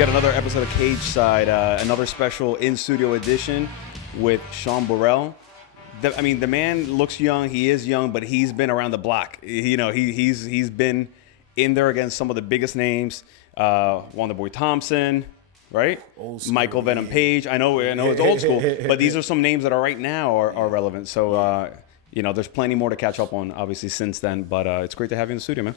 got another episode of Cage Side, another special in-studio edition with Shon Burrell. The man looks young. He is young, but he's been around the block. He's been in there against some of the biggest names. Wonderboy Thompson, right? Old school, Michael Venom Page. I know it's old school, but these are some names that are right now are relevant. So, there's plenty more to catch up on, obviously, since then. But it's great to have you in the studio, man.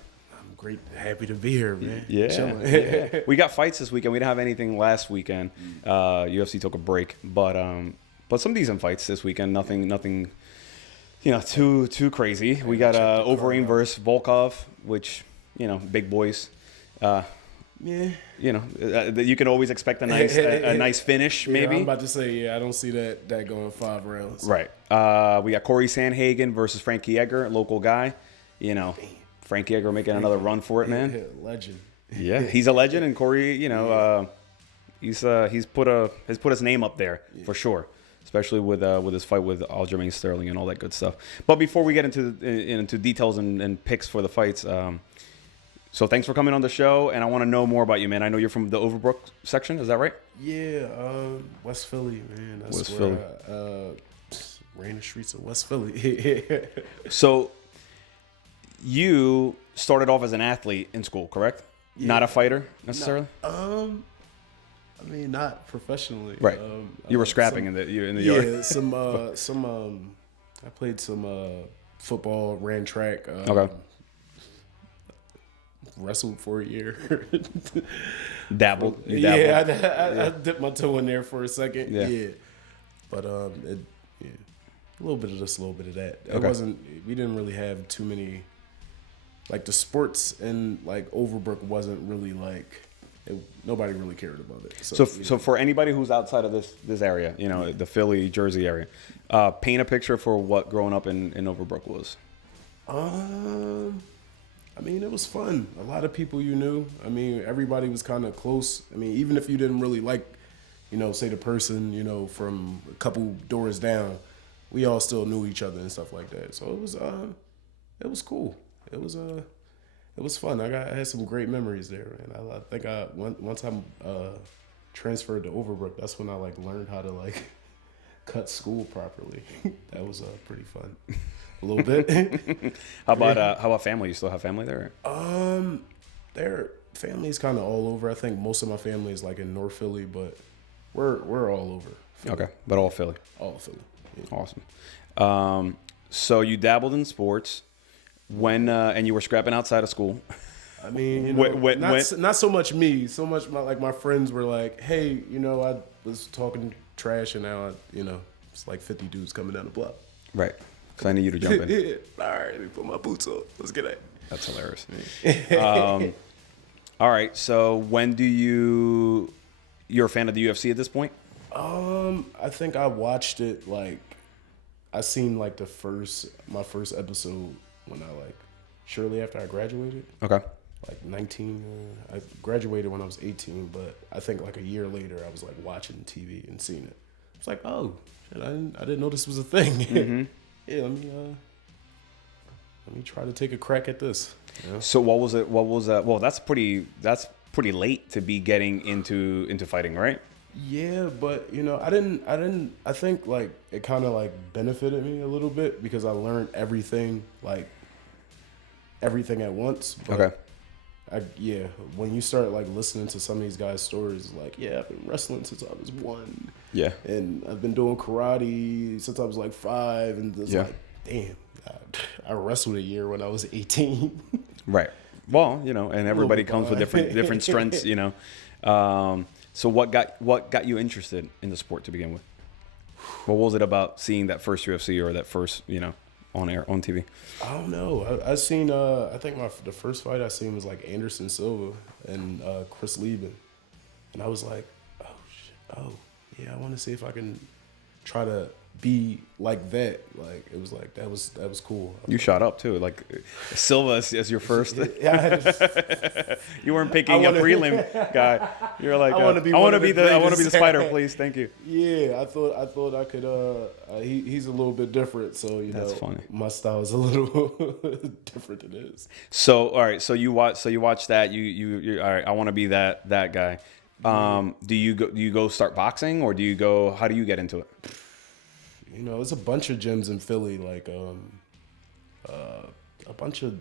Great, happy to be here, man. Yeah. We got fights this weekend. We didn't have anything last weekend. UFC took a break, but some decent fights this weekend. Nothing, too crazy. We got Overeem versus Volkov, which big boys. You can always expect a nice finish, maybe. I'm about to say, I don't see that going 5 rounds. Right. We got Corey Sandhagen versus Frankie Edgar, local guy. Frankie Edgar making another run for it, man. Yeah, legend. Yeah, he's a legend, and Corey, he's put his name up there for sure, especially with his fight with Aljamain Sterling and all that good stuff. But before we get into details and picks for the fights, so thanks for coming on the show, and I want to know more about you, man. I know you're from the Overbrook section, is that right? Yeah, West Philly, man. That's West where Philly. Ran the streets of West Philly. So you started off as an athlete in school, correct? Yeah. Not a fighter necessarily. Not professionally. Right. You were scrapping in the yard. Yeah, I played some football, ran track. Okay. Wrestled for a year. Dabbled. I dipped my toe in there for a second. Yeah. But a little bit of this, a little bit of that. Okay. We didn't really have too many. Like the sports in like Overbrook wasn't really nobody really cared about it. So for anybody who's outside of this area, the Philly, Jersey area, paint a picture for what growing up in Overbrook was. It was fun. A lot of people you knew. Everybody was kind of close. Even if you didn't really like, say the person, from a couple doors down, we all still knew each other and stuff like that. So it was cool. It was fun. I had some great memories there, and I think once I transferred to Overbrook, that's when I learned how to cut school properly. That was pretty fun, a little bit. How about family? You still have family there? Their family's kind of all over. I think most of my family is in North Philly, but we're all over Philly. Okay, but all Philly. All Philly. Yeah. Awesome. So you dabbled in sports. When and you were scrapping outside of school. Not so much me. So much my friends were like, "Hey, I was talking trash, and now it's 50 dudes coming down the block." Right. Because I need you to jump in. Yeah. All right, let me put my boots on. Let's get at it. That's hilarious. All right. So when you're a fan of the UFC at this point? I think I watched it I seen my first episode when I shortly after I graduated. Okay. 19. I graduated when I was 18, but I think a year later I was watching TV and seeing it. It's oh shit, I didn't know this was a thing. Mm-hmm. Yeah, let me try to take a crack at this. So what was it? Well, that's pretty late to be getting into fighting, right? Yeah, but I think it kind of benefited me a little bit because I learned everything at once. But okay. When you start listening to some of these guys' stories, I've been wrestling since I was 1. Yeah. And I've been doing karate since I was 5, and it's damn, I wrestled a year when I was 18. Right. Well, and everybody comes with different strengths, So what got you interested in the sport to begin with? What was it about seeing that first UFC or that first, on TV? I don't know. I seen. I think the first fight I seen was Anderson Silva and Chris Lieben, and I was like, oh shit, oh yeah, I want to see if I can try to be like that. It was that was cool. You shot up too, Silva as your first. Yeah, you weren't picking a prelim guy. You're I want to be the spider, please. Thank you. Yeah, I thought I could. He's a little bit different, so that's funny. My style is a little different than his. So all right, so you watch that. You all right. I want to be that guy. Do you go start boxing, or do you go? How do you get into it? You know, it's a bunch of gyms in Philly, like a bunch of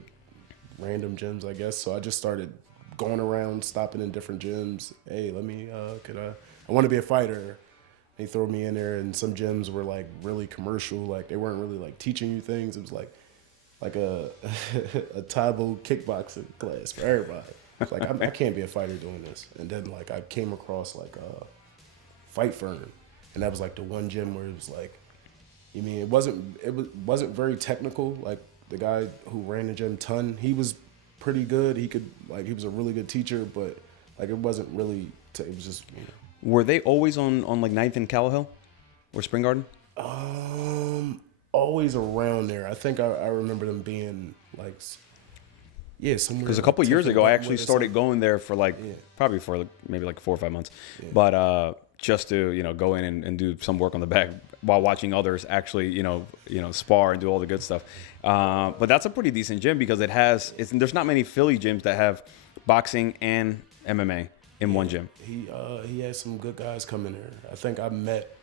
random gyms, I guess. So I just started going around, stopping in different gyms. Hey, let me, I want to be a fighter. They throw me in there, and some gyms were like really commercial, like they weren't really like teaching you things. It was like a a Taibo kickboxing class for everybody. It's like I can't be a fighter doing this. And then like I came across like a Fight Firm, and that was like the one gym where it was like, you mean it wasn't very technical. Like the guy who ran the gym, he was pretty good. He was a really good teacher, but like it wasn't really. It was just, you know. Were they always on like 9th and Callowhill or Spring Garden? Always around there. I think I remember them being like, yeah, somewhere. Because a couple years ago, I actually started going there for like probably for like, maybe like 4 or 5 months, but just to, you know, go in and do some work on the bag while watching others actually, you know, spar and do all the good stuff. But that's a pretty decent gym because there's not many Philly gyms that have boxing and MMA in one gym. He had some good guys come in there. I think I met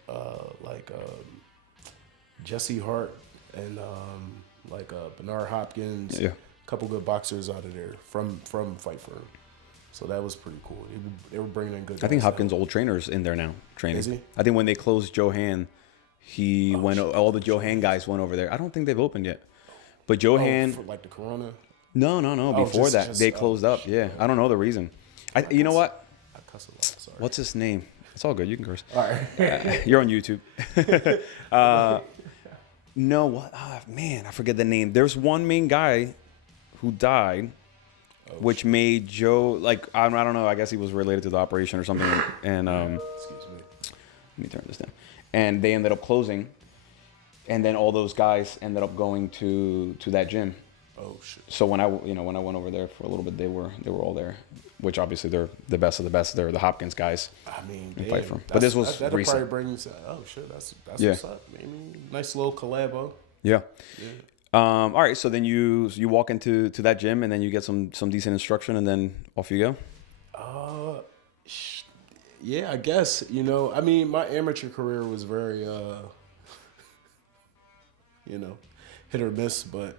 Jesse Hart and Bernard Hopkins. Yeah. A couple good boxers out of there from Fight Firm. So that was pretty cool. They were bringing in good guys. I think Hopkins' old trainer's in there now training. Is he? I think when they closed Johan, all the Johan guys went over there. I don't think they've opened yet. But Johan... for like the Corona? No. Before that, they closed up. Yeah. I don't know the reason. You know what? I cuss a lot. Sorry. What's his name? It's all good. You can curse. All right. You're on YouTube. No, what? Oh, man, I forget the name. There's one main guy who died, which made Joe, like, I don't know. I guess he was related to the operation or something. And excuse me. Let me turn this down. And they ended up closing. And then all those guys ended up going to that gym. Oh shit. So when I went over there for a little bit, they were all there, which obviously they're the best of the best. They're the Hopkins guys. I mean, Fight for them. But this was that'll recent. probably bring you to, oh shit, that's what's up. I mean, nice little collabo. Yeah. All right. So then you walk into that gym and then you get some decent instruction and then off you go. Yeah, I guess, you know. I mean, my amateur career was very, hit or miss, but.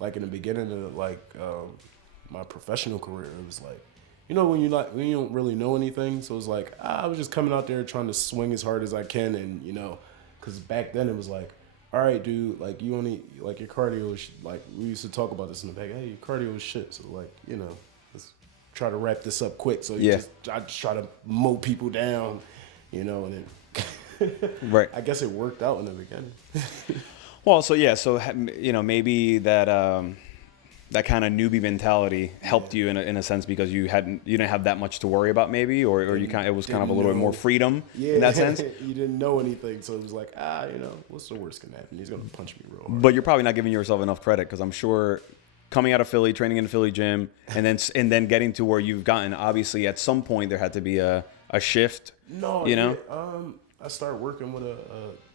Like in the beginning of my professional career, it was like, you know, when you don't really know anything, so it was like I was just coming out there trying to swing as hard as I can, and you know, because back then it was like, all right, dude, like you only like your cardio is like we used to talk about this in the back. Hey, your cardio is shit, so like you know, let's try to wrap this up quick. So I just try to mow people down, you know, and then right. I guess it worked out in the beginning. Well, so you know, maybe that that kind of newbie mentality helped you in a sense because you didn't have that much to worry about maybe, or it was kind of a little bit more freedom in that sense. You didn't know anything, so it was like you know, what's the worst can happen? He's gonna punch me real hard. But you're probably not giving yourself enough credit because I'm sure coming out of Philly, training in the Philly gym, and then getting to where you've gotten, obviously at some point there had to be a shift. No, you know, I started working with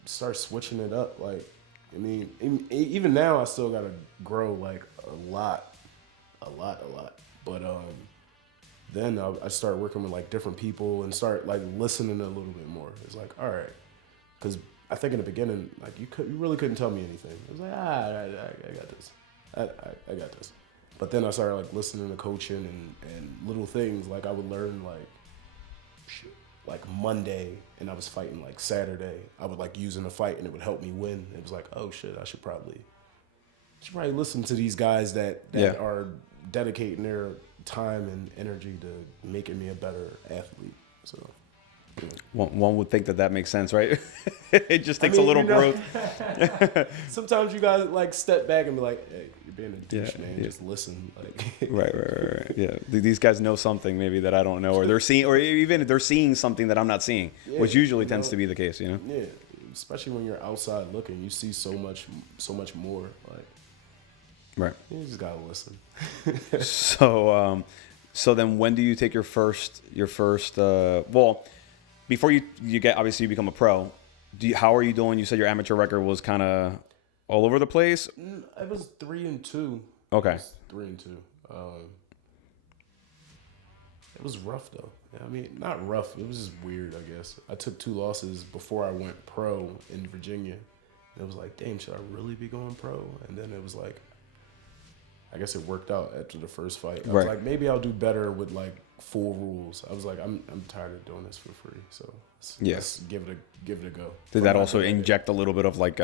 start switching it up like. I mean, even now I still gotta grow like a lot. But then I start working with like different people and start like listening a little bit more. It's like, all right, because I think in the beginning like you really couldn't tell me anything. It was like I got this, I got this. But then I started like listening to coaching and little things like I would learn like Monday and I was fighting like Saturday, I would like use in a fight and it would help me win. It was like, oh shit, I should probably listen to these guys that are dedicating their time and energy to making me a better athlete. So one would think that makes sense, right? It just takes a little growth. Sometimes you gotta like step back and be like, hey, you're being a douche, man. Yeah. Just listen. Like right. Yeah, these guys know something maybe that I don't know, or they're seeing, or even they're seeing something that I'm not seeing, which usually tends to be the case, you know. Yeah, especially when you're outside looking, you see so much more. Like, right. You just gotta listen. So then when do you take your first? Well, before you get, obviously you become a pro. How are you doing? You said your amateur record was kind of all over the place. It was 3-2. Okay. 3-2. It was rough though. I mean, not rough. It was just weird, I guess. I took 2 losses before I went pro in Virginia. It was like, damn, should I really be going pro? And then it was like, I guess it worked out after the first fight. I was like, maybe I'll do better with like full rules. I was like, I'm tired of doing this for free. So let's give it a go. Did that also inject a little bit of like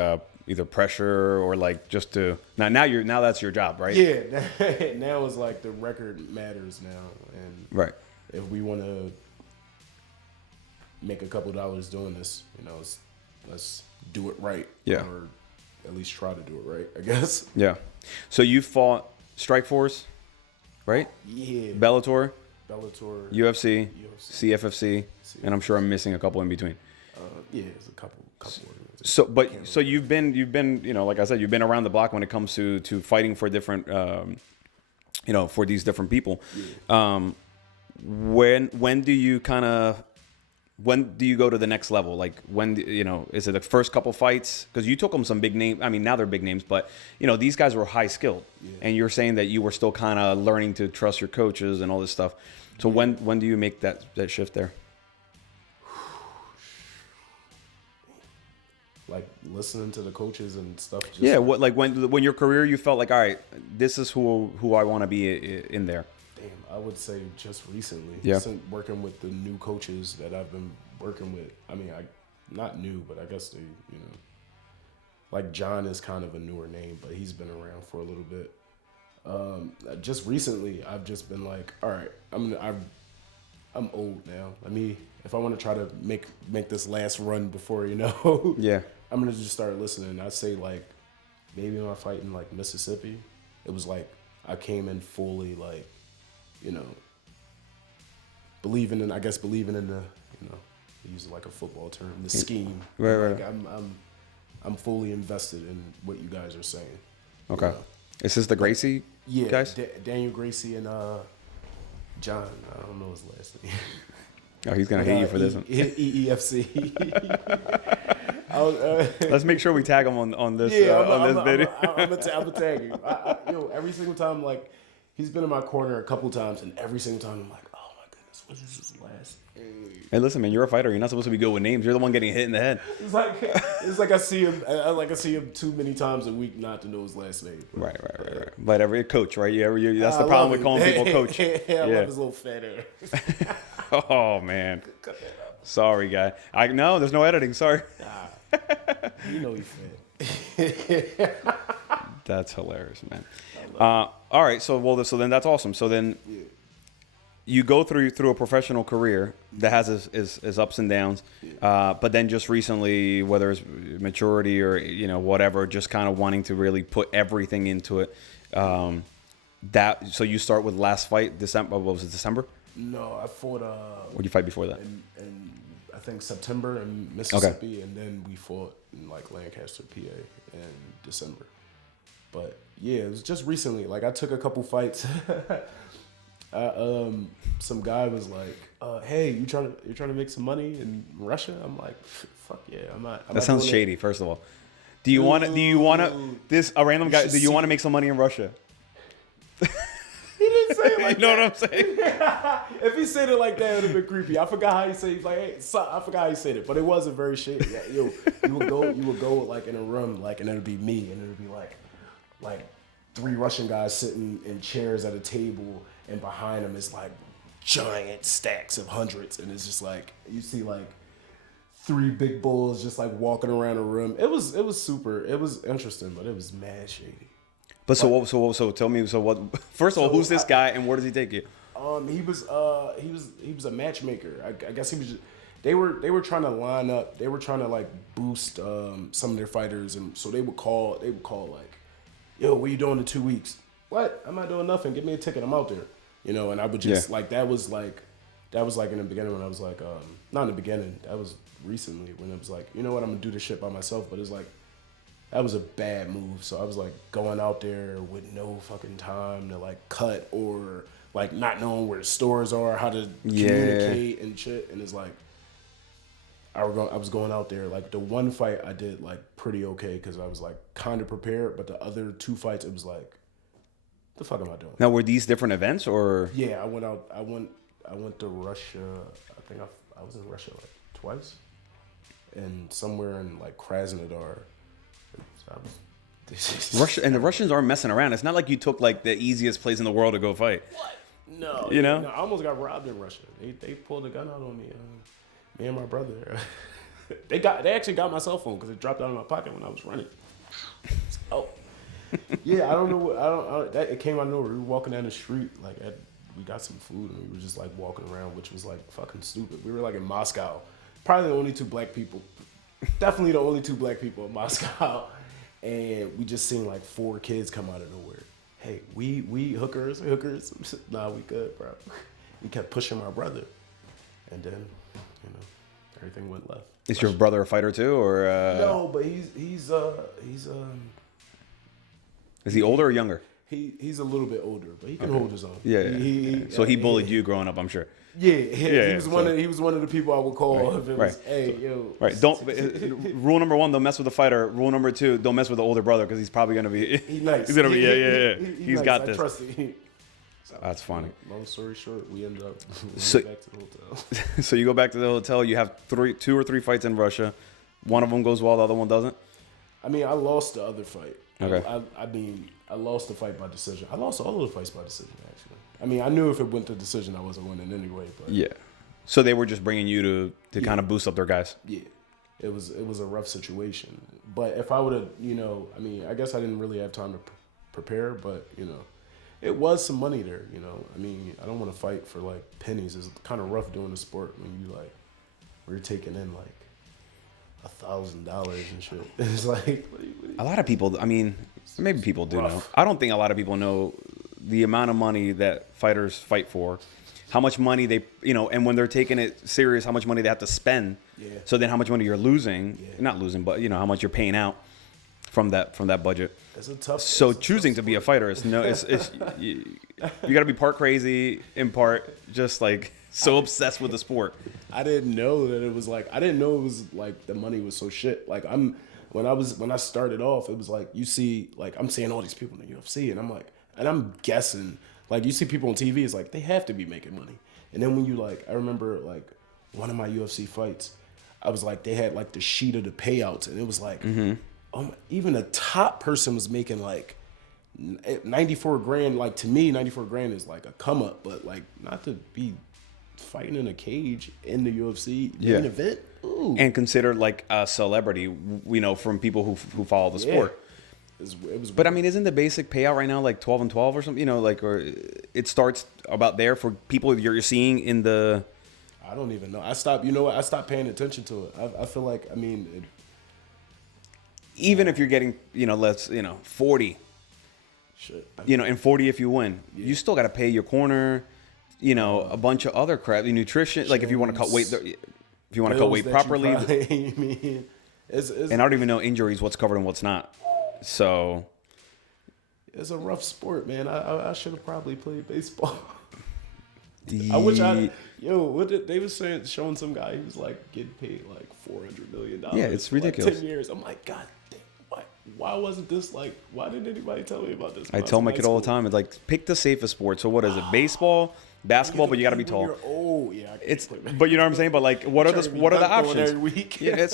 either pressure or like just to now that's your job, right? Yeah. Now it's like the record matters now, and if we want to make a couple dollars doing this, let's do it right. Yeah. Or at least try to do it right, I guess. Yeah. So you fought Strikeforce, right? Yeah. Bellator, UFC, CFFC, and I'm sure I'm missing a couple in between. Yeah, there's a couple So you've been like I said, you've been around the block when it comes to fighting for different for these different people. Yeah. When do you go to the next level? Like is it the first couple fights? Because you took them some big name. I mean, now they're big names, but these guys were high skilled, and you're saying that you were still kind of learning to trust your coaches and all this stuff. So when do you make that shift there? Like listening to the coaches and stuff. When your career, you felt like, all right, this is who I want to be in there. Damn, I would say just recently. Yeah. Since working with the new coaches that I've been working with. I mean, not new, but I guess they, like John is kind of a newer name, but he's been around for a little bit. Just recently, I've just been like, all right, I'm old now. If I want to try to make this last run before, Yeah. I'm gonna just start listening. I say like, maybe when I fight in like Mississippi, it was like I came in fully like, believing in the, using like a football term, the scheme. Right. Like I'm fully invested in what you guys are saying. Okay. Is this the Gracie guys? Daniel Gracie and John. I don't know his last name. Oh, he's gonna hate you for this one. EEFC. Let's make sure we tag him on this video. I'm gonna tag him. Every single time, like, he's been in my corner a couple times, and every single time I'm like, oh my goodness, what is his last name? Hey, listen, man, you're a fighter. You're not supposed to be good with names. You're the one getting hit in the head. It's like I see him too many times a week not to know his last name. Right. But every coach, right? That's the problem with calling people coach. I love his little fat ass. Oh man, sorry, guy. No, there's no editing. Sorry. He's fat. That's hilarious, man. All right, so then that's awesome. So then you go through a professional career that has its ups and downs, but then just recently, whether it's maturity or whatever, just kind of wanting to really put everything into it. So you start with last fight December. What was it, December? No, I fought. What did you fight before that? In I think September in Mississippi, and then we fought in like Lancaster, PA, in December. But yeah, it was just recently. Like I took a couple fights. Some guy was like, "Hey, you trying to make some money in Russia?" I'm like, "Fuck yeah, I'm not." That sounds shady. First of all, do you want to? This a random guy? Do you want to make some money in Russia? He didn't say it like you know what I'm saying? If he said it like that, it would have been creepy. I forgot how he said it. He's like, hey, I forgot how he said it, but it wasn't very shady. Yeah, you would go like in a room, like, and it would be me, and it would be like 3 Russian guys sitting in chairs at a table, and behind them is like giant stacks of hundreds, and it's just like you see like 3 big bulls just like walking around a room. It was interesting, but it was mad shady. But so tell me, so what? First of all, who's this guy and where does he take you? He was a matchmaker. I guess he was. They were trying to line up. They were trying to like boost some of their fighters, and so they would call like, "Yo, what you doing in 2 weeks?" "What? I'm not doing nothing. Give me a ticket. I'm out there." And I would just like that was like in the beginning when I was like not in the beginning. That was recently when it was like, you know what, I'm gonna do this shit by myself. But it's like. That was a bad move. So I was like going out there with no fucking time to like cut or like not knowing where the stores are, how to communicate and shit. And it's like I was going out there. Like the one fight I did like pretty okay because I was like kind of prepared. But the other 2 fights, it was like, the fuck am I doing? Now, were these different events or? Yeah, I went out. I went to Russia. I think I was in Russia like twice, and somewhere in like Krasnodar. Russia and the Russians aren't messing around. It's not like you took like the easiest place in the world to go fight. What? No. You know? No, I almost got robbed in Russia. They pulled a gun out on me. Me and my brother. They actually got my cell phone because it dropped out of my pocket when I was running. Oh. Yeah, I don't know. It came out of nowhere. We were walking down the street, we got some food, and we were just like walking around, which was like fucking stupid. We were like in Moscow, probably the only two black people, definitely the only two black people in Moscow, and we just seen like 4 kids come out of nowhere. Hey, we hookers. Nah, we good, bro. We kept pushing my brother, and then everything went left. Is your brother a fighter too, or no? But he's is he older or younger? He's a little bit older, but he can hold his own. Yeah. So he bullied you growing up, I'm sure. Yeah. He was one of the people I would call if it was, hey, yo. Right. Don't. Rule number 1: don't mess with the fighter. Rule number 2: don't mess with the older brother because he's probably gonna be. He's nice. He's gonna be. Yeah. He's nice. got I this. trust him. That's funny. Long story short, we ended up back to the hotel. So you go back to the hotel. You have 2 or 3 fights in Russia. One of them goes well. The other one doesn't. I mean, I lost the other fight. Okay. I lost the fight by decision. I lost all of the fights by decision, actually. I mean, I knew if it went to decision, I wasn't winning anyway. But yeah. So they were just bringing you to kind of boost up their guys. Yeah. It was a rough situation. But if I would have, I mean, I guess I didn't really have time to prepare, but, it was some money there, I mean, I don't want to fight for, like, pennies. It's kind of rough doing the sport when you're taking in, like, $1,000 and shit. It's like a lot of people. I mean, maybe people do know. I don't think a lot of people know the amount of money that fighters fight for, how much money they, and when they're taking it serious, how much money they have to spend. Yeah. So then, how much money you're losing? Yeah. Not losing, but how much you're paying out from that budget. It's a tough. So it's choosing to be a fighter is you got to be part crazy, in part just like so obsessed with the sport. I didn't know that it was like the money was so shit. Like when I started off, it was like you see like I'm seeing all these people in the UFC and I'm like I'm guessing like you see people on TV, it's like they have to be making money. And then when you I remember like one of my UFC fights, I was like they had like the sheet of the payouts and it was like even a top person was making like 94 grand. Like to me, 94 grand is like a come up, but like not to be fighting in a cage in the UFC main event. Ooh. And considered like a celebrity, from people who follow the sport. It was but I mean, isn't the basic payout right now like 12 and 12 or something? Or it starts about there for people you're seeing in the. I don't even know. I stopped. You know what? I stopped paying attention to it. I feel like even if you're getting 40. Shit. And 40 if you win, you still got to pay your corner. A bunch of other crap, nutrition. Like if you want to cut weight, if you want to cut weight properly. And I don't even know injuries, what's covered and what's not. So it's a rough sport, man. I should have probably played baseball. I wish what they were saying, showing some guy he was like getting paid like $400 million. Yeah, it's ridiculous. Like 10 years. I'm like, God damn, why wasn't this like? Why didn't anybody tell me about this? I tell my kid all the time, it's like pick the safest sport. So what is it? Baseball, basketball, but you got to be tall. Oh yeah, but you know what I'm saying. But like, what are the options? Every week. Yeah,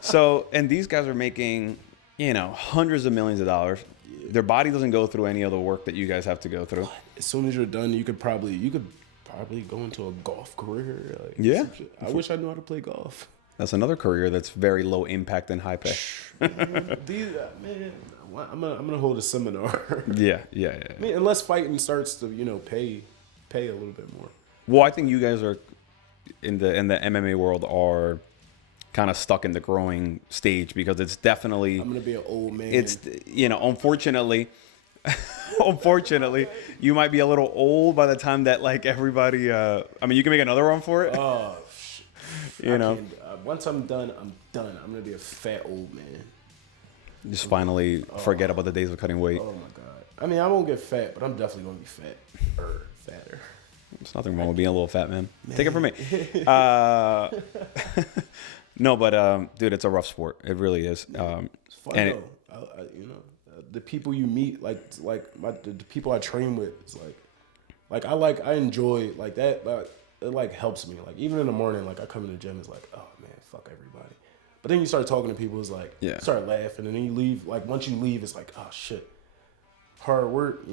so and these guys are making hundreds of millions of dollars. Yeah. Their body doesn't go through any of the work that you guys have to go through. As soon as you're done, you could probably go into a golf career. Like, yeah, I wish I knew how to play golf. That's another career that's very low impact and high pay. Man, I'm gonna hold a seminar. Yeah. I mean, unless fighting starts to pay a little bit more. Well, I think you guys are in the MMA world are kind of stuck in the growing stage because it's definitely. I'm gonna be an old man. It's unfortunately, you might be a little old by the time that like everybody. I mean, you can make another run for it. Oh, once I'm done. I'm done. I'm gonna be a fat old man. Just finally forget about the days of cutting weight. Oh my god. I mean, I won't get fat, but I'm definitely gonna be fatter. There's nothing wrong with being a little fat, man. Take it from me. No, but dude, it's a rough sport. It really is. It's fun though. The people you meet, the people I train with, it's I enjoy like that. But it like helps me. Like even in the morning, like I come in the gym, it's like, oh man, fuck everybody. But then you start talking to people, it's like, start laughing, and then you leave. Like once you leave, it's like, oh shit, hard work.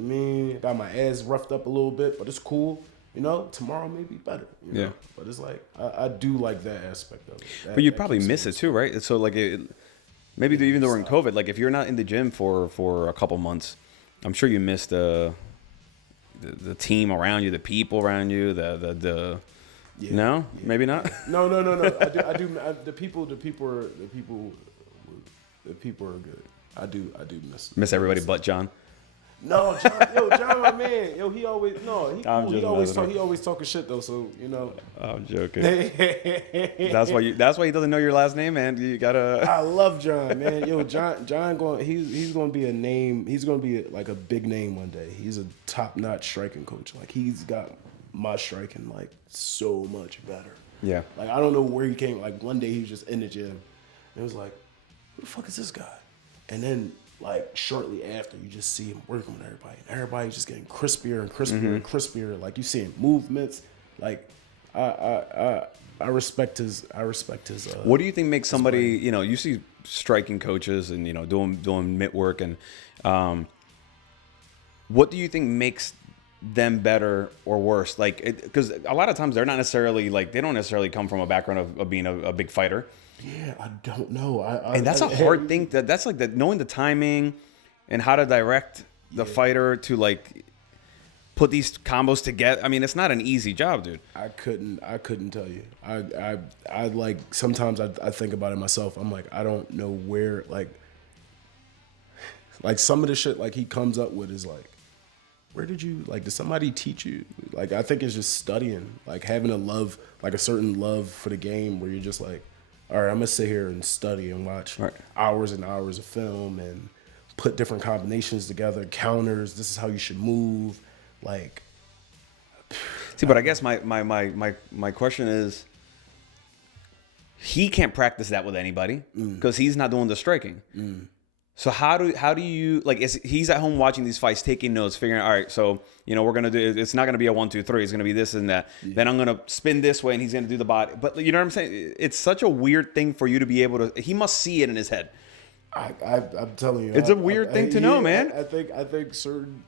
Got my ass roughed up a little bit, but it's cool. Tomorrow may be better. You know? But it's like I do like that aspect of it. But you probably miss it too, right? So like maybe even during COVID, like if you're not in the gym for a couple months, I'm sure you miss the team around you, the people around you, the no, maybe not. No. I do. The people are good. I do miss everybody but John. No, John, my man. He always he always talking shit though. So I'm joking. That's why he doesn't know your last name, man. You gotta. I love John, man. John he's gonna be a name. He's gonna be like a big name one day. He's a top notch striking coach. Like he's got my striking like so much better. Yeah. Like I don't know where he came. Like one day he was just in the gym, and it was like, who the fuck is this guy? And then like shortly after, you just see him working with everybody, and everybody's just getting crispier and crispier and crispier. Like you see him movements. Like I respect his. What do you think makes somebody? You see striking coaches and doing mitt work, and what do you think makes them better or worse? Like, because a lot of times they're not necessarily like they don't necessarily come from a background of being a big fighter. Yeah, I don't know. And that's a hard thing. That's like knowing the timing and how to direct the fighter to like put these combos together. I mean, it's not an easy job, dude. I couldn't tell you. I like sometimes I think about it myself. I'm like, I don't know where like some of the shit like he comes up with is like, where did you like? Did somebody teach you? Like, I think it's just studying, like having a love, like a certain love for the game, where you're just like, all right, I'm gonna sit here and study and watch hours and hours of film and put different combinations together, counters. This is how you should move. Like, see, but I guess my question is, he can't practice that with anybody because he's not doing the striking. So how do you like? He's at home watching these fights, taking notes, figuring, all right, so we're gonna do. It's not gonna be a 1, 2, 3. It's gonna be this and that. Yeah. Then I'm gonna spin this way, and he's gonna do the body. But you know what I'm saying? It's such a weird thing for you to be able to. He must see it in his head. I'm telling you, it's a weird thing to know, man. I think certain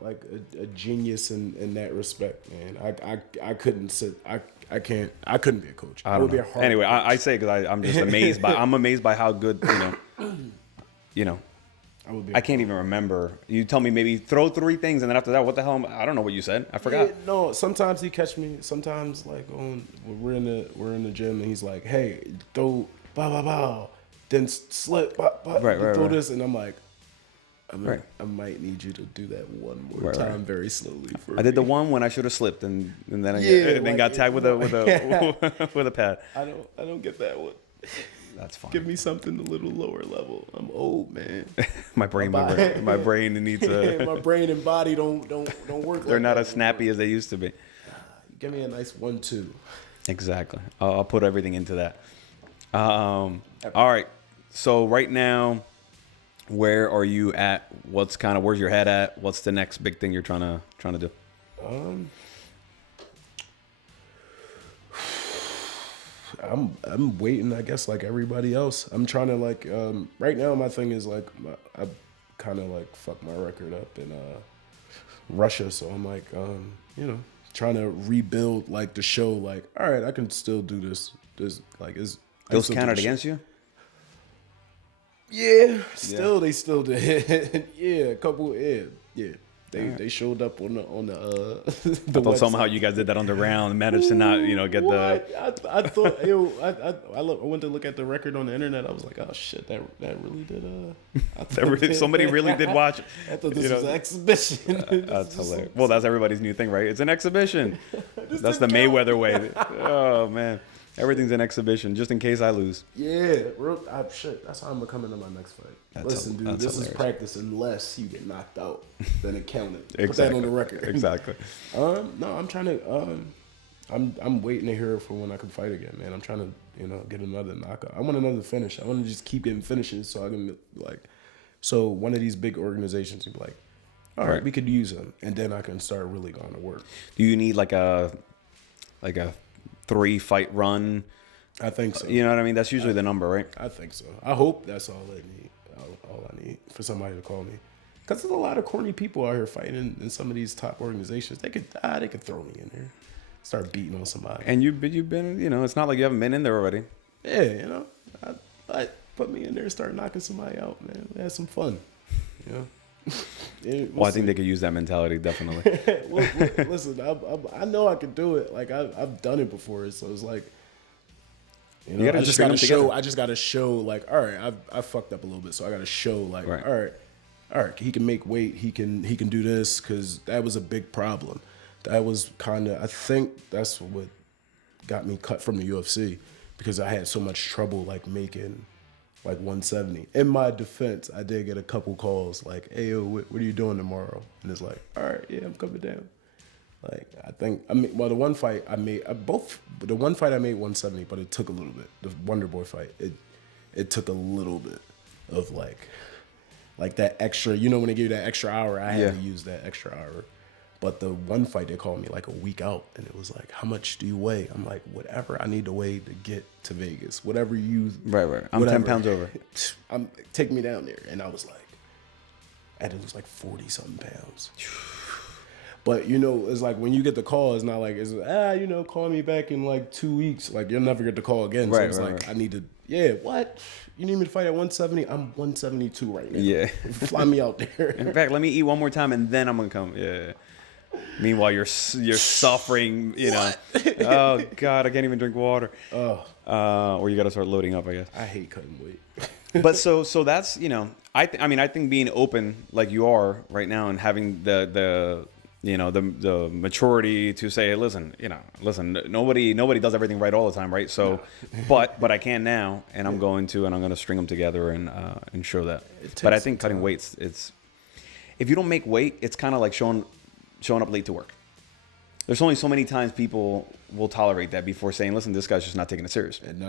like a genius in that respect, man. I couldn't sit. I couldn't be a coach. I would be a hard anyway, coach. I say because I'm just amazed by. I'm amazed by how good I can't even remember. You tell me maybe throw 3 things, and then after that, what the hell? I don't know what you said. I forgot. Yeah, no, sometimes he catch me. Sometimes like we're in the gym, and he's like, "Hey, throw ba, then slip, throw this," and I'm like, I might need you to do that one more time, very slowly. I did the one when I should have slipped, and then I got tagged with a pad. I don't get that one. That's fine. Give me something a little lower level. I'm old, man. my brain needs a. My brain and body don't work. They're not as snappy as they used to be. Give me a nice 1-2. Exactly. I'll put everything into that. All right. So right now, where are you at? Where's your head at? What's the next big thing you're trying to do? I'm waiting, I guess, like everybody else. I'm trying to like right now my thing is like I kind of like fucked my record up in Russia, so I'm like trying to rebuild like the show. Like, all right, I can still do this. Like is those counted against you? Yeah, they still did. Yeah, a couple. Yeah. They showed up on the I thought somehow you guys did that on the round and managed to not get the. I thought I went to look at the record on the internet. I was like, oh shit, that really did. Somebody really did watch it. I thought this was an exhibition. That's hilarious. Well, that's everybody's new thing, right? It's an exhibition. That's the Mayweather way. Oh man. Everything's an exhibition, just in case I lose. Yeah, shit. That's how I'm coming to my next fight. Listen, dude, this is practice unless you get knocked out, then it counted. Exactly. Put that on the record. Exactly. No, I'm trying to. I'm waiting to hear for when I can fight again, man. I'm trying to, get another knockout. I want another finish. I want to just keep getting finishes so I can so one of these big organizations can be like, all right, we could use them, and then I can start really going to work. Do you need like a Yeah. a 3-fight run. I think so. You know what I mean? That's usually the number, right? I think so. I hope that's all I need. All I need for somebody to call me. Because there's a lot of corny people out here fighting in some of these top organizations. They could throw me in there, start beating on somebody. And you've been, you know, it's not like you haven't been in there already. Yeah, you know, I put me in there and start knocking somebody out, man. We had some fun, you know. Yeah, Well, I think they could use that mentality, definitely. Listen, I know I can do it. Like I've done it before, so it's like, you know, You gotta I just just string gotta them show. together. I just gotta show. Like, all right, I fucked up a little bit, so I gotta show. Like, Right. all right, he can make weight. He can do this because that was a big problem. That was kind of. I think that's what got me cut from the UFC because I had so much trouble like making like 170. In my defense, I did get a couple calls like, "Hey, yo, what are you doing tomorrow?" And it's like, "All right, yeah, I'm coming down." Like the one fight I made the one fight I made 170, but it took a little bit. The Wonderboy fight, it took a little bit of like that extra. You know, when they give you that extra hour, I had to use that extra hour. But the one fight, they called me like a week out, and it was like, "How much do you weigh?" I'm like, "Whatever I need to weigh to get to Vegas. Whatever you." Right. I'm 10 pounds over. Take me down there, and I was like, I had to lose like 40-something pounds. But you know, it's like when you get the call, it's not like it's you know, call me back in like 2 weeks. Like you'll never get the call again. So it's like I need to. Yeah, what? You need me to fight at 170? I'm 172 right now. Yeah. Fly me out there. In fact, let me eat one more time and then I'm gonna come. Yeah. Meanwhile, you're suffering. You know. Oh God, I can't even drink water. Or you got to start loading up, I guess. I hate cutting weight. But so that's, you know, I think being open like you are right now and having the you know, the maturity to say, listen, nobody does everything right all the time, right? So, but I can now, and I'm going to string them together and show that. But I think cutting weights, it's if you don't make weight, it's kind of like showing up late to work. There's only so many times people will tolerate that before saying, listen, this guy's just not taking it serious. And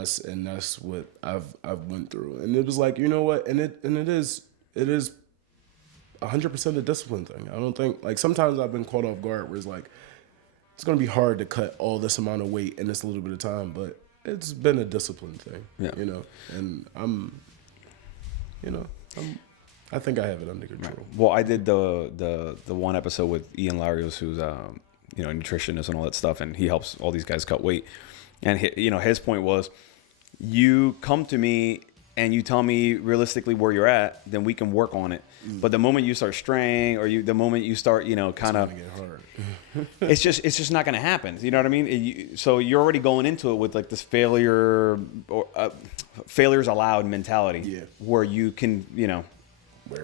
that's what I've went through, and it was like, you know what, and it is 100% a discipline thing. I don't think, like, sometimes I've been caught off guard where it's like, it's going to be hard to cut all this amount of weight in this little bit of time, but it's been a discipline thing, you know, and I think I have it under control. Right. Well, I did the one episode with Ian Larios, who's, you know, a nutritionist and all that stuff, and he helps all these guys cut weight. And, his point was, you come to me and you tell me realistically where you're at, then we can work on it. But the moment you start straying, or the moment you start, you know, kind of, it's just not going to happen. You know what I mean? So you're already going into it with like this failures allowed mentality, where you can, you know,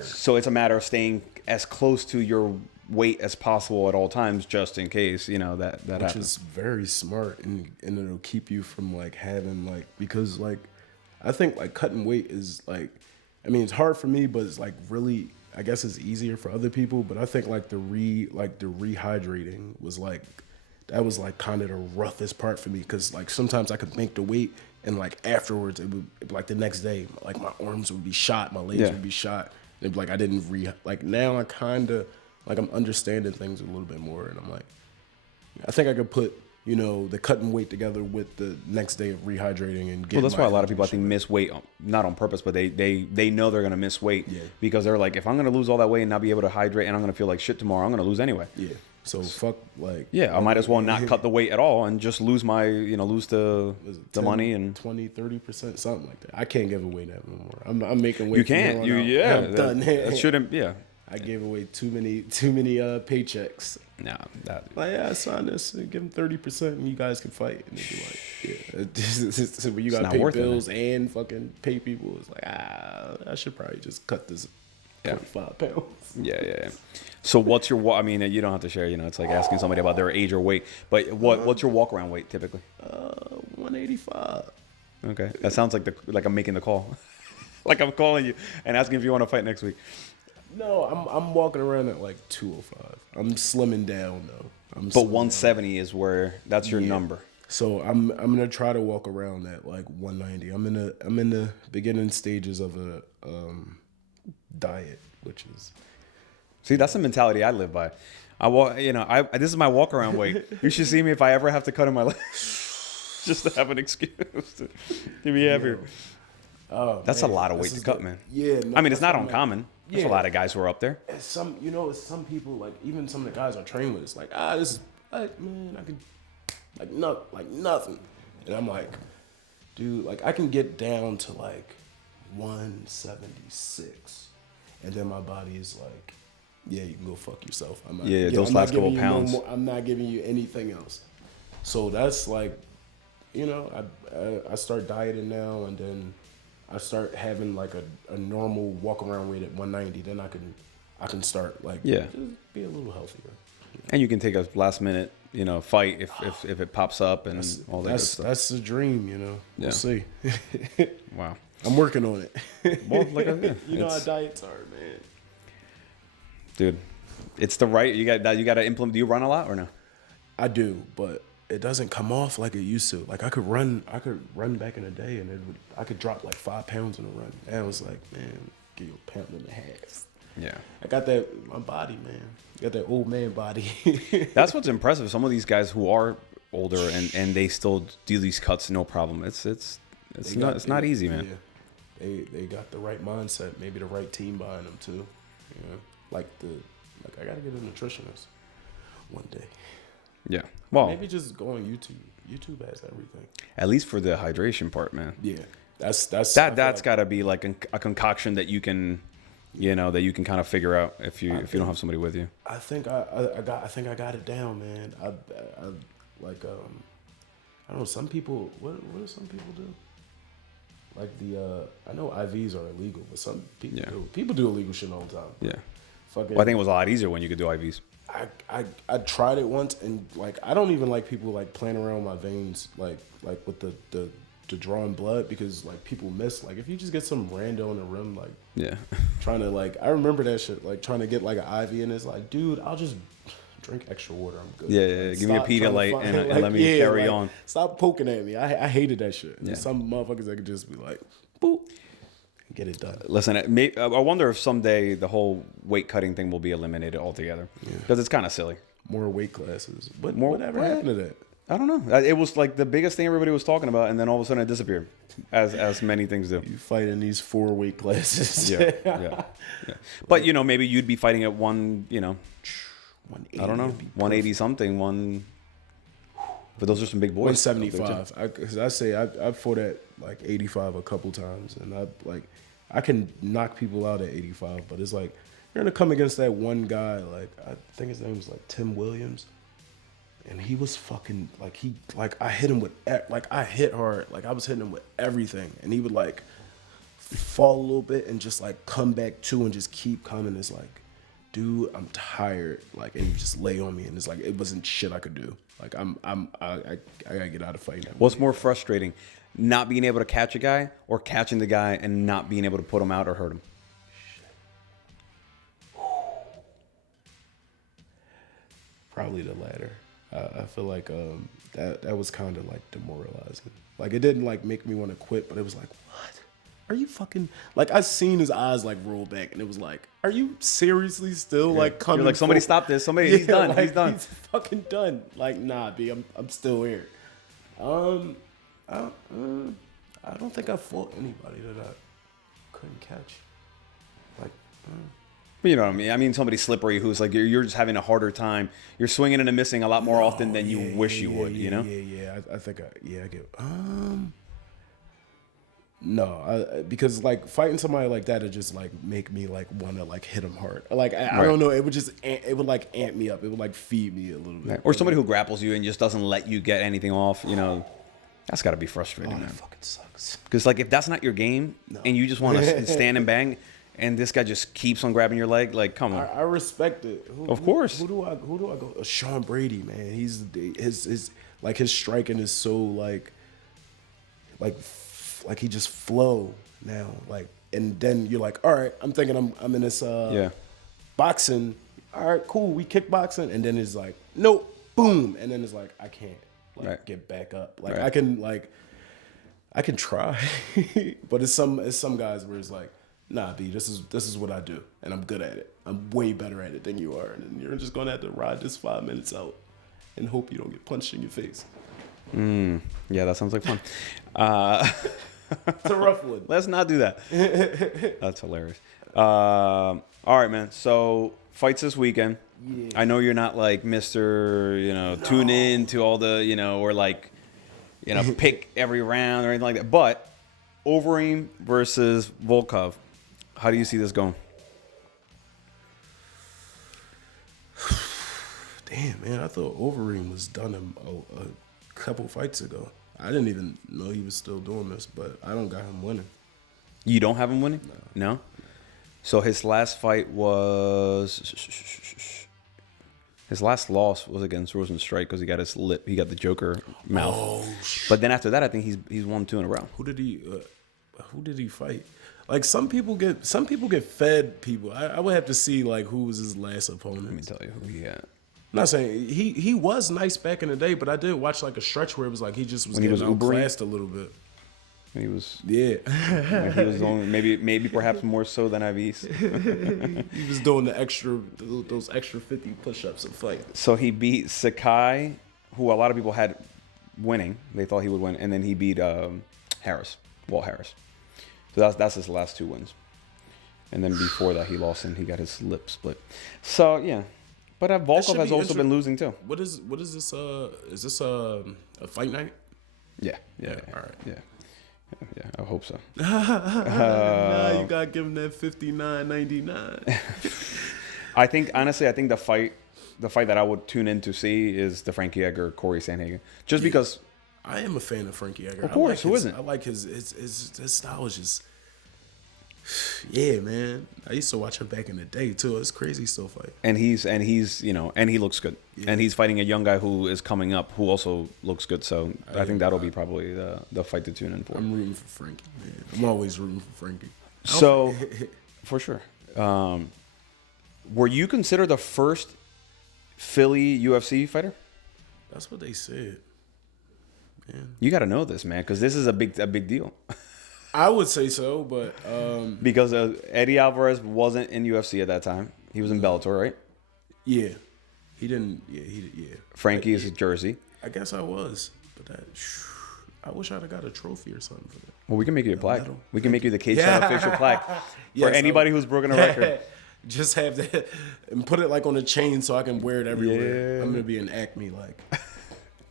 so it's a matter of staying as close to your weight as possible at all times, just in case, you know, that Which happens. is very smart, and it'll keep you from like having like, because like, I think like cutting weight is like, I mean, it's hard for me, but it's like really, I guess it's easier for other people. But I think like the rehydrating was like, that was like kind of the roughest part for me, because like sometimes I could make the weight and like afterwards it would like the next day, like my arms would be shot, my legs would be shot. It'd be like I didn't like now I kind of like I'm understanding things a little bit more, and I'm like, I think I could put, you know, the cutting weight together with the next day of rehydrating and getting. Well, that's why a lot of people, I think, miss weight, not on purpose, but they know they're going to miss weight because they're like, if I'm going to lose all that weight and not be able to hydrate and I'm going to feel like shit tomorrow, I'm going to lose anyway. Yeah. So fuck, like. Yeah, I might as well not cut the weight at all and just lose lose the 10, money and 20, 30%, something like that. I can't give away that no more. I'm making weight. You can't. I'm done. That shouldn't. Yeah. I gave away too many paychecks. No, that. Like, yeah, I signed this and give them 30% and you guys can fight. And they'd be like, yeah. So when you got to pay bills and fucking pay people, it's like, I should probably just cut this 25 pounds. Yeah. So what's your, I mean, you don't have to share, you know, it's like asking somebody about their age or weight, but what's your walk around weight typically? 185. Okay. That sounds like I'm making the call. Like I'm calling you and asking if you want to fight next week. No, I'm walking around at like 205. I'm slimming down though. But 170 is where that's your number. So I'm gonna try to walk around at like 190. I'm in the beginning stages of a diet, which is. See, that's the mentality I live by. I walk. You know, this is my walk around weight. You should see me if I ever have to cut in my legs, just to have an excuse to be heavier. Oh, that's man, a lot of weight to cut, man. Yeah, I mean, it's not uncommon. There's a lot of guys who are up there. And some people, like even some of the guys I train with, it's like, this is, man, I could, like nothing. And I'm like, dude, like I can get down to like 176, and then my body is like, yeah, you can go fuck yourself. I'm not, those last couple pounds. I'm not giving you anything else. So that's like, I start dieting now, and then I start having like a normal walk around weight at 190. Then I can start like just be a little healthier. And you can take a last minute, fight if it pops up and all that good stuff. That's the dream, We'll see. Wow. I'm working on it. Well, like you know how diets are, man. Dude, it's the right. You got to implement. Do you run a lot or no? I do, but it doesn't come off like it used to. Like I could run back in the day, and I could drop like 5 pounds in a run. And I was like, man, give you a pound and a half. Yeah. I got my body, man. I got that old man body. That's what's impressive. Some of these guys who are older and they still do these cuts, no problem. It's not easy, man. Yeah. They got the right mindset, maybe the right team behind them too. Like I gotta get a nutritionist one day. Yeah. Well, maybe just go on YouTube. YouTube has everything. At least for the hydration part, man. Yeah. That's got to be like a concoction that you can, that you can kind of figure out if you don't have somebody with you. I think I got it down, man. I like I don't know, some people what do some people do? Like I know IVs are illegal, but some people do. People do illegal shit all the time. Yeah. Well, I think it was a lot easier when you could do IVs. I tried it once, and like I don't even like people like playing around with my veins like with the drawing blood, because like people miss, like if you just get some rando in the rim, like trying to like, I remember that shit, like trying to get like an IV, and it's like, dude, I'll just drink extra water, I'm good. Like, give me a Pedialyte and let me carry on. Stop poking at me. I hated that shit. There's some motherfuckers that could just be like, boop, get it done. Listen, I wonder if someday the whole weight cutting thing will be eliminated altogether, because it's kind of silly. More weight classes. Whatever happened to that? I don't know. It was like the biggest thing everybody was talking about, and then all of a sudden it disappeared, as many things do. You fight in these 4 weight classes. Yeah. But maybe you'd be fighting at one, I don't know, 180 something, but those are some big boys. 175. Because I say I fought at like 85 a couple times, and I can knock people out at 85, but it's like you're gonna come against that one guy, like I think his name was like Tim Williams. And he was fucking I hit him with I hit hard, like I was hitting him with everything, and he would like fall a little bit and just like come back to and just keep coming. It's like, dude, I'm tired, like, and he just lay on me, and it's like it wasn't shit I could do. Like I gotta get out of fighting. What's more frustrating, not being able to catch a guy, or catching the guy and not being able to put him out or hurt him? Probably the latter. I feel like that was kind of like demoralizing. Like it didn't like make me want to quit, but it was like, what? Are you fucking, like I seen his eyes like roll back, and it was like, are you seriously still like coming? You're like, somebody stop this. Somebody, he's done. Like, he's done. He's fucking done. Like, nah, B, I'm still here. I don't think I fought anybody that I couldn't catch. Like. You know what I mean? I mean, somebody slippery who's like, you're just having a harder time. You're swinging and missing a lot more often than you wish you would, you know? Yeah. I think I get, no, because like fighting somebody like that would just like make me like want to like hit him hard. Like, I don't know. It would like amp me up. It would like feed me a little bit. Right. Or somebody who grapples you and just doesn't let you get anything off, that's got to be frustrating, man. That fucking sucks. Because like if that's not your game and you just want to stand and bang, and this guy just keeps on grabbing your leg, like, come on. I respect it. Of course. Who do I go? Sean Brady, man. He's his striking is so like he just flow now. Like, and then you're like, all right, I'm thinking I'm in this boxing. All right, cool. We kickboxing, and then it's like, nope, boom, and then it's like I can't get back up. Like I can try, but it's some guys where it's like, nah, B, this is what I do, and I'm good at it. I'm way better at it than you are, and you're just gonna have to ride this 5 minutes out and hope you don't get punched in your face. Yeah, that sounds like fun. It's a rough one. Let's not do that. That's hilarious. All right, man. So fights this weekend. Yeah. I know you're not like Mr. Tune in to all the, or like, pick every round or anything like that. But Overeem versus Volkov, how do you see this going? Damn, man, I thought Overeem was done a couple fights ago. I didn't even know he was still doing this, but I don't got him winning. You don't have him winning? No? So his last fight was... His last loss was against Rosenstrike because he got his lip. He got the Joker mouth. Oh, but then after that, I think he's won 2 in a row. Who did he fight? Like some people get fed people. I would have to see like who was his last opponent. Let me tell you who he got. I'm not saying he was nice back in the day, but I did watch like a stretch where it was like he just was getting outclassed a little bit. When he was when he was only maybe perhaps more so than Avis. He was doing those extra 50 push-ups and fight. So he beat Sakai, who a lot of people had winning. They thought he would win, and then he beat Walt Harris. So that's his last 2 wins. And then before that, he lost and he got his lip split. So yeah. But Volkov has also been losing too. What is this? Is this a fight night? Yeah. All right. Yeah, I hope so. Nah, you gotta give him that $59.99. I think the fight that I would tune in to see is the Frankie Edgar Corey Sandhagen, just because I am a fan of Frankie Edgar. Of course, who isn't? I like his style is just. Yeah, man. I used to watch him back in the day too. It's crazy still fight. And he's and he looks good. Yeah. And he's fighting a young guy who is coming up who also looks good. So I think that'll be probably the fight to tune in for. I'm rooting for Frankie, man. I'm always rooting for Frankie. So for sure. Were you considered the first Philly UFC fighter? That's what they said. Man. You got to know this, man, because this is a big deal. I would say so, but because Eddie Alvarez wasn't in UFC at that time. He was in Bellator, right? Yeah, he didn't. Yeah. Frankie is Jersey. I guess I was, but I wish I'd have got a trophy or something for that. Well, we can make you a plaque. We can make you the Cage Side official plaque for anybody who's broken a record. Just have that and put it like on a chain so I can wear it everywhere. Yeah. I'm gonna be an Acme like.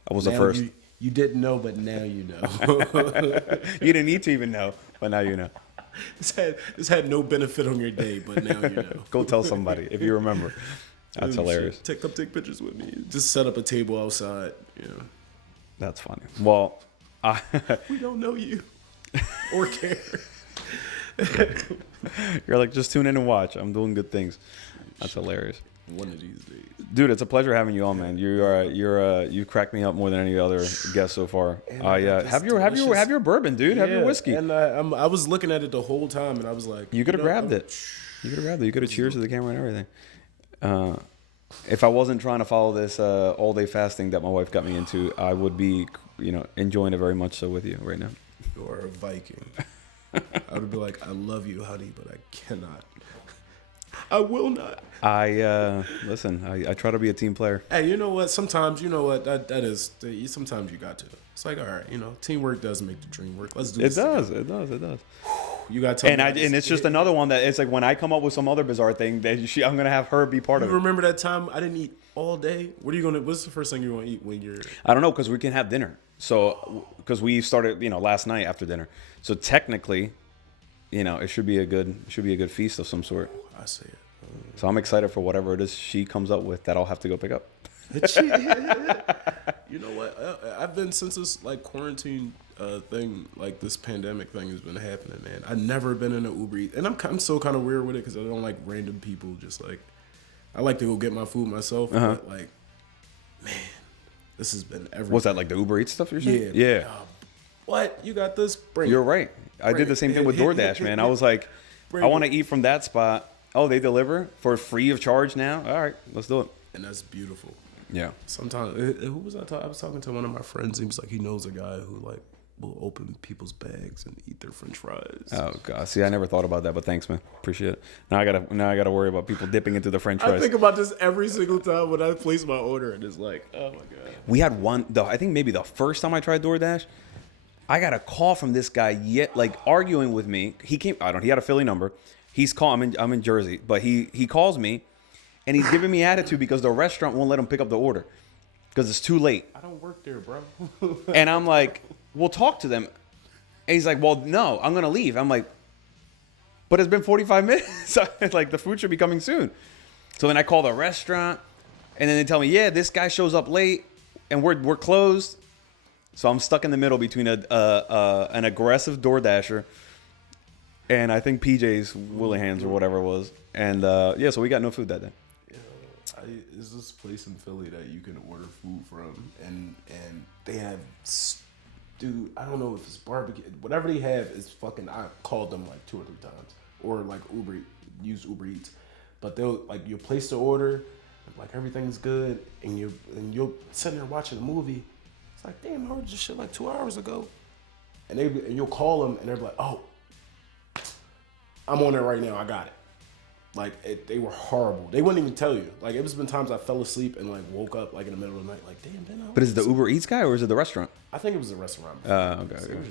I was the first. You didn't know, but now you know. You didn't need to even know, but now you know. This had no benefit on your day, but now you know. Go tell somebody if you remember. That's hilarious. Take pictures with me. Just set up a table outside. That's funny. Well, we don't know you or care. You're like, just tune in and watch. I'm doing good things. That's hilarious. One of these days, dude. It's a pleasure having you on, man. You cracked me up more than any other guest so far. Have your bourbon, dude. Have your whiskey. And I was looking at it the whole time, and I was like, you could have grabbed it. You could have grabbed it. You could have cheers to the camera and everything. If I wasn't trying to follow this all day fasting that my wife got me into, I would be, enjoying it very much so with you right now. You are a Viking. I would be like, I love you, honey, but I cannot. I will not. Listen. I try to be a team player. Hey, you know what? Sometimes, that is. Sometimes you got to. It's like, all right, teamwork does make the dream work. Let's do this. It does. You got to. And it's just another one that it's like when I come up with some other bizarre thing, I'm gonna have her be part of it. Remember that time I didn't eat all day? What's the first thing you're gonna eat when you're? I don't know, because we can have dinner. So because we started, last night after dinner. So technically, it should be a good feast of some sort. I see it. So I'm excited for whatever it is she comes up with that I'll have to go pick up. You know what? I've been since this quarantine thing, this pandemic thing has been happening, man. I've never been in an Uber Eats, and I'm still kind of weird with it because I don't like random people. Just I like to go get my food myself. But man, this has been everything. What's that, like the Uber Eats stuff you're saying? Yeah. What? You got this? You're right. I did the same thing with DoorDash, man. I was like, I want to eat from that spot. Oh, they deliver for free of charge now? All right, let's do it. And that's beautiful. Yeah. Sometimes, who was I talking? I was talking to one of my friends. He was like, he knows a guy who will open people's bags and eat their French fries. Oh god, see, I never thought about that, but thanks, man. Appreciate it. Now I gotta worry about people dipping into the French fries. I think about this every single time when I place my order, and it's like, oh my god. We had one, though. I think maybe the first time I tried DoorDash, I got a call from this guy arguing with me. He came. He had a Philly number. He's calling. I'm in Jersey, but he calls me, and he's giving me attitude because the restaurant won't let him pick up the order because it's too late. I don't work there, bro. And I'm like, we'll talk to them. And he's like, well, no, I'm gonna leave. I'm like, but it's been 45 minutes. Like the food should be coming soon. So then I call the restaurant, and then they tell me, yeah, this guy shows up late, and we're closed. So I'm stuck in the middle between an aggressive DoorDasher and I think PJ's Willihan's or whatever it was. And yeah, so we got no food that day. Is this place in Philly that you can order food from, and they have, dude, I don't know if it's barbecue, whatever they have is fucking. I called them like 2 or 3 times, or like use Uber Eats, but they'll like you place the order, like everything's good, and you'll sitting there watching a movie. It's like, damn, I ordered this shit like 2 hours ago, and you'll call them and they're like, oh, I'm on it right now, I got it. Like, they were horrible. They wouldn't even tell you. Like, it was been times I fell asleep and, like, woke up, like, in the middle of the night, like, damn, Ben. But is it the Uber Eats guy or is it the restaurant? I think it was the restaurant. Okay. So Okay.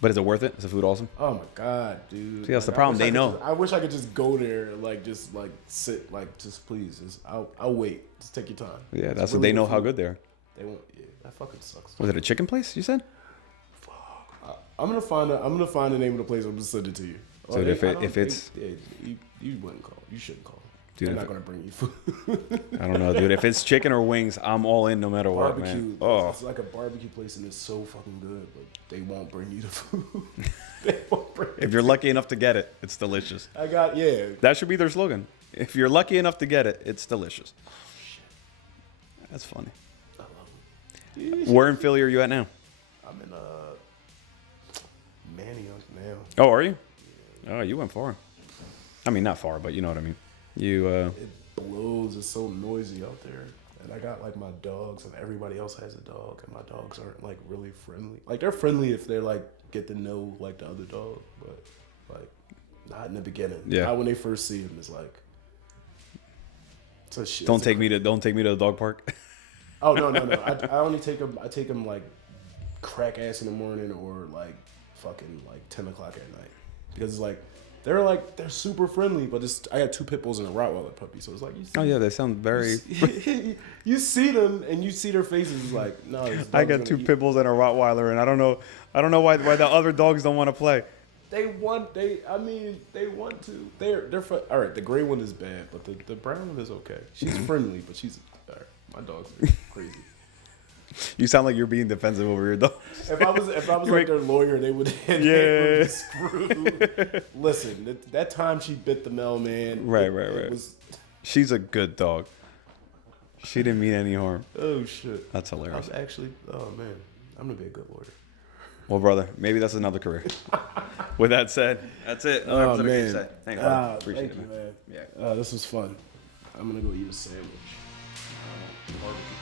But is it worth it? Is the food awesome? Oh, my God, dude. See, that's the problem. They know. I wish I could just go there and, like, just, like, sit, like, just please. I'll wait. Just take your time. Yeah, that's what they know how good they are. They won't. Yeah, that fucking sucks. Was it a chicken place, you said? I'm gonna find the name of the place. I'm gonna send it to you. So if it's you wouldn't call. You shouldn't call. Dude, They're not gonna bring you food. I don't know, dude. If it's chicken or wings, I'm all in no matter what, man. Oh, it's like a barbecue place and it's so fucking good, but they won't bring you the food. They won't bring. If you're lucky enough to get it, it's delicious. That should be their slogan. If you're lucky enough to get it, it's delicious. That's funny. I love it. Where in Philly are you at now? I'm in Manioc now. Oh, are you? Yeah. Oh, you went far. I mean, not far, but you know what I mean. It blows. It's so noisy out there. And I got like my dogs, and everybody else has a dog, and my dogs aren't like really friendly. Like they're friendly if they're like get to know like the other dog, but like not in the beginning. Yeah. Not when they first see him. It's like it's a shit. Don't take me to the dog park. Oh no. I only take them. I take them like crack ass in the morning or like fucking like 10 o'clock at night, because it's like they're super friendly, but I got 2 pit bulls and a Rottweiler puppy, so it's like you see, Oh yeah, they sound very. you see them and you see their faces. It's like no. I got 2 pit bulls and a Rottweiler, and I don't know why the other dogs don't want to play. They want to. They're all right. The gray one is bad, but the brown one is okay. She's friendly, but she's all right. My dogs are crazy. You sound like you're being defensive over your dog. If I was like their lawyer, they would be screwed. Listen, that time she bit the mailman. Right. She's a good dog. She didn't mean any harm. Oh shit. That's hilarious. Oh man, I'm gonna be a good lawyer. Well, brother, maybe that's another career. With that said, that's it. Oh man, thanks, brother. Appreciate thank it, you, man. Yeah. This was fun. I'm gonna go eat a sandwich. Barbecue.